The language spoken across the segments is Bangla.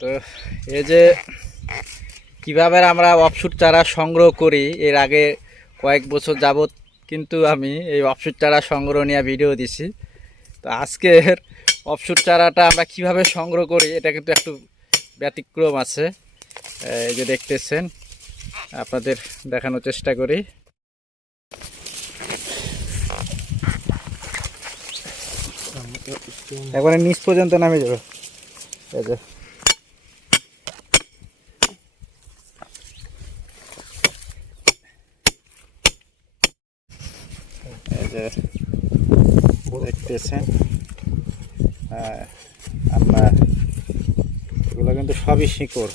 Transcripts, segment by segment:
তো এই যে কীভাবে আমরা অফশুট চারা সংগ্রহ করি, এর আগে কয়েক বছর যাবত কিন্তু আমি এই অফশুট চারা সংগ্রহ নিয়ে ভিডিও দিছি। তো আজকের অফশুট চারাটা আমরা কীভাবে সংগ্রহ করি, এটা কিন্তু একটু ব্যতিক্রম আছে। এই যে দেখতেছেন, আপনাদের দেখানোর চেষ্টা করি। একবারে নিচ পর্যন্ত নামে যাবে এই যে এই যে দেখতেছেন। হ্যাঁ আমরা এগুলো কিন্তু সবই শিকড়।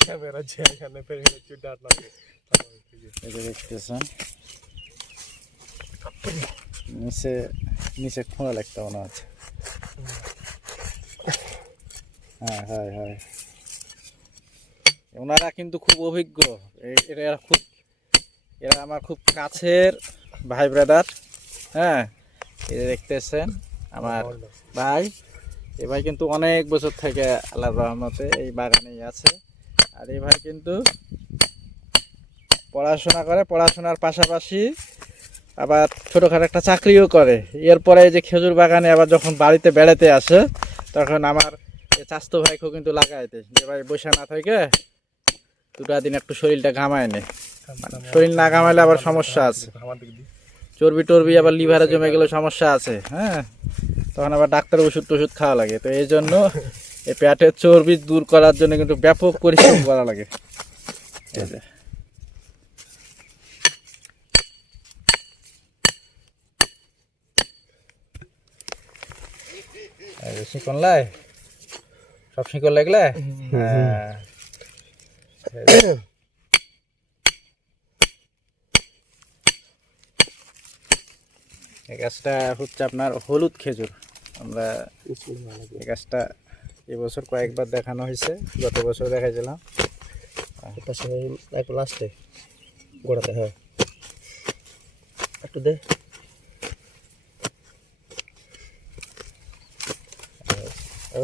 ক্যামেরা দেখতেছেন। নিচে নিচে খোঁড়া লাগতে মনে হচ্ছে। হ্যাঁ হ্যাঁ হ্যাঁ। ওনারা কিন্তু খুব অভিজ্ঞ। এরা খুব এরা আমার খুব কাছের ভাই ব্রাদার হ্যাঁ এই দেখতেছেন আমার ভাই। এ ভাই কিন্তু অনেক বছর থেকে আল্লাহ রহমতে এই বাগানেই আছে। আর এই ভাই কিন্তু পড়াশোনা করে পড়াশোনার পাশাপাশি আবার ছোটোখাটো একটা চাকরিও করে। এরপরে এই যে খেজুর বাগানে আবার যখন বাড়িতে বেড়াতে আসে তখন আমার এই চাস্তো ভাইকেও কিন্তু লাগাই দেয় যে ভাই বসে না থেকে দুটা দিন একটু শরীরটা ঘামায় নে। শরীর না কামাইলে আবার সমস্যা আছে। চর্বি টর্বি আবার লিভারে জমে গেলে সমস্যা আছে হ্যাঁ? তখন আবার ডাক্তার ওষুধ টষুধ খাওয়া লাগে। তো এই জন্য এই পেটের চর্বি দূর করার জন্য কিন্তু ব্যাপক পরিশ্রম করা লাগে। শিকন লাই সব শিকন লাগলে? হ্যাঁ। এই গাছটা হচ্ছে আপনার হলুদ খেজুর। আমরা এই গাছটা এবছর কয়েকবার দেখানো হয়েছে গত বছর দেখাইছিলাম। একটু লাস্টে গোড়াতে হ্যাঁ। একটু দে।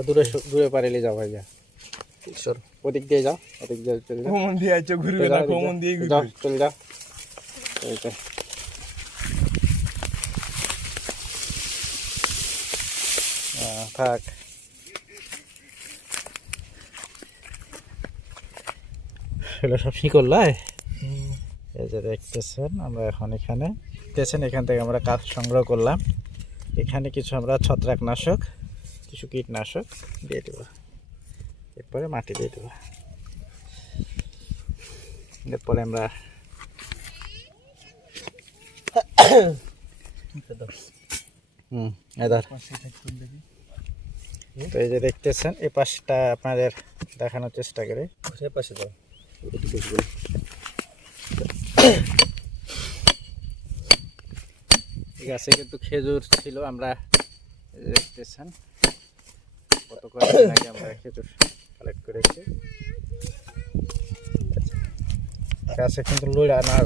দূরে দূরে পারিলে যাও ভাই যা সর ওদিক দিয়ে যাও ওদিক দিয়ে চলে যাও। কোমন দিয়ে ঘুরবে চলে না যাও, কোমন দিয়ে যাও ঘুরবে। চলে যাও এই তো। আহ, থাক এগুলো সব শিকড় লাই এই যে দেখতেছেন আমরা এখন এখানে দেখতেছেন এখান থেকে আমরা কাঠ সংগ্রহ করলাম। এখানে কিছু আমরা ছত্রাকনাশক কিছু কীটনাশক দিয়ে দেবো। এরপরে মাটি দিয়ে দেবো। এরপরে আমরা হুম এদার তো এই যে দেখতেছেন এই পাশটা আপনাদের দেখানোর চেষ্টা করি। পাশে দাও আছে কিন্তু খেজুর ছিল আমরা দেখতেছেন কত কয়েকদিন আগে আমরা খেজুর কালেক্ট করেছি। গাছে কিন্তু লইরা না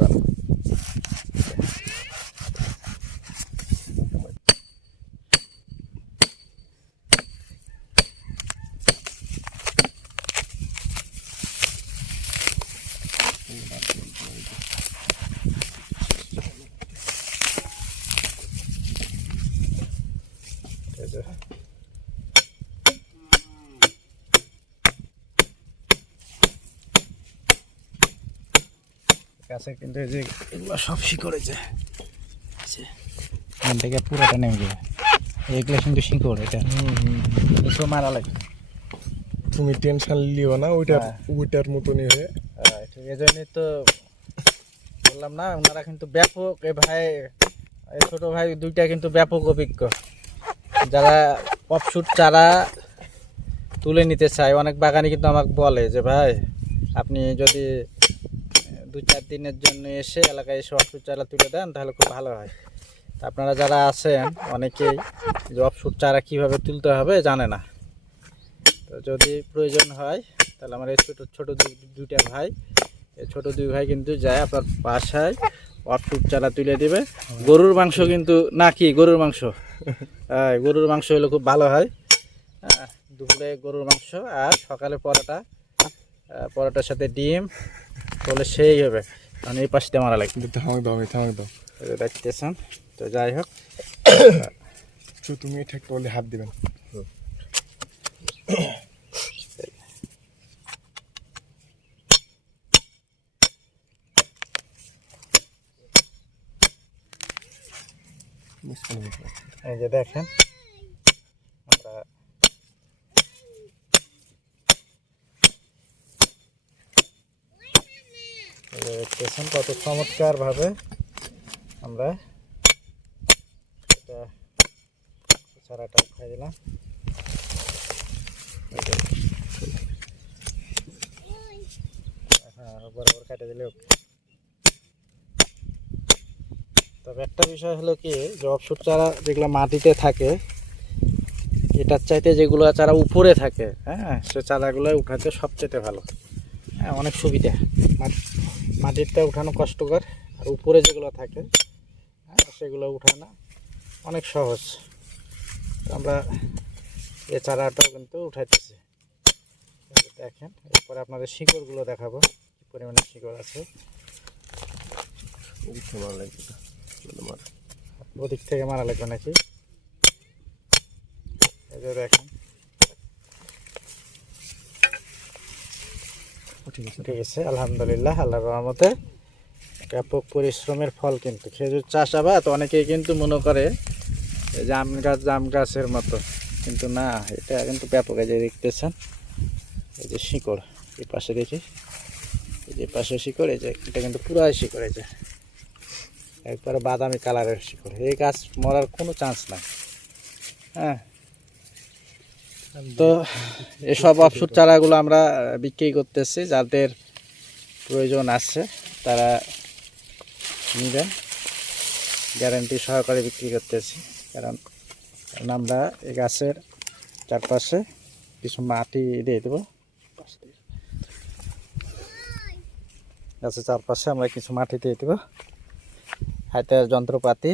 যে গাছে কিন্তু এই যে এগুলো সব এখান থেকে পুরোটা নেমে যাবে। এগুলো কিন্তু শিকড় এটা। মারা লাগে তুমি টেনশন লিও না ওইটার হ্যাঁ। ওইটার মতনই হয়ে। ঠিক এই জন্যই তো বললাম না ওনারা কিন্তু ব্যাপক এ ভাই ছোট ভাই দুইটা কিন্তু ব্যাপক অভিজ্ঞ। যারা অফশুট চারা তুলে নিতে চায়, অনেক বাগানি কিন্তু আমাকে বলে যে, ভাই, আপনি যদি দু চার দিনের জন্য এসে এলাকায় এসে অফশুট চারা তুলে দেন, তাহলে খুব ভালো হয়। তা আপনারা যারা আছেন, অনেকেই যে অফশুট চারা কীভাবে তুলতে হবে জানে না। তো যদি প্রয়োজন হয়, তাহলে আমার এই ছোটো ছোটো দুইটা ভাই, এই ছোটো দুই ভাই কিন্তু যায় আপনার বাসায়। অফশুট চারা তুলে দিবে। গরুর মাংস কিন্তু না কি গরুর মাংস। হ্যাঁ গরুর মাংস হলে খুব ভালো হয়। হ্যাঁ দুপুরে গরুর মাংস আর সকালে পরোটা। পরোটার সাথে ডিম বলে সেই হবে। কারণ এই পাশ মারা লাগবে। থামাক দাও থামাক দাও। দেখতেছেন তো যাই হোক। তো তুমি ঠিক হাত দিবেন। এই যে দেখেন, আমরা দেখতেছেন কত চমৎকার ভাবে আমরা এটা চারাটা খাই দিলাম। হ্যাঁ বরাবর কেটে দিলে okay। তবে একটা বিষয় হলো কি যে অফশুট চারা যেগুলো মাটিতে থাকে, এটার চাইতে যেগুলো চারা উপরে থাকে হ্যাঁ সে চারাগুলো উঠাতে সবচেয়ে ভালো। হ্যাঁ অনেক সুবিধা। মাট- মাটিরটা উঠানো কষ্টকর, আর উপরে যেগুলো থাকে হ্যাঁ সেগুলো উঠানো অনেক সহজ। আমরা এ চারাটাও কিন্তু উঠাইতেছি। দেখেন, এরপরে আপনাদের শিকড়গুলো দেখাবো, কি পরিমাণে শিকড় আছে। ভালো লাগছে। ওদিক থেকে মারা লাগবে নাকি? ঠিক আছে আলহামদুলিল্লাহ, আল্লাহর রহমতে। ব্যাপক পরিশ্রমের ফল কিন্তু। খেজুর চাষ চাষাবাদ অনেকেই কিন্তু মনে করে জাম গাছ, জাম গাছের মতো। কিন্তু না, এটা কিন্তু ব্যাপক। এই যে দেখতেছেন, এই যে শিকড়, এই পাশে দেখি। এই যে পাশে শিকড়, এই যে এটা কিন্তু পুরাই শিকড়, এই যে। একবারে বাদামি কালারের শিকড়। এই গাছ মরার কোনো চান্স নাই। হ্যাঁ? তো এসব অফসুট চারাগুলো আমরা বিক্রি করতেছি, যাদের প্রয়োজন আছে, তারা নেবেন। গ্যারান্টি সহকারে বিক্রি করতেছি, কারণ আমরা এই গাছের চারপাশে কিছু মাটি দিয়ে দেবো। গাছের চারপাশে আমরা কিছু মাটি দিয়ে দেবো। হাতের যন্ত্রপাতি।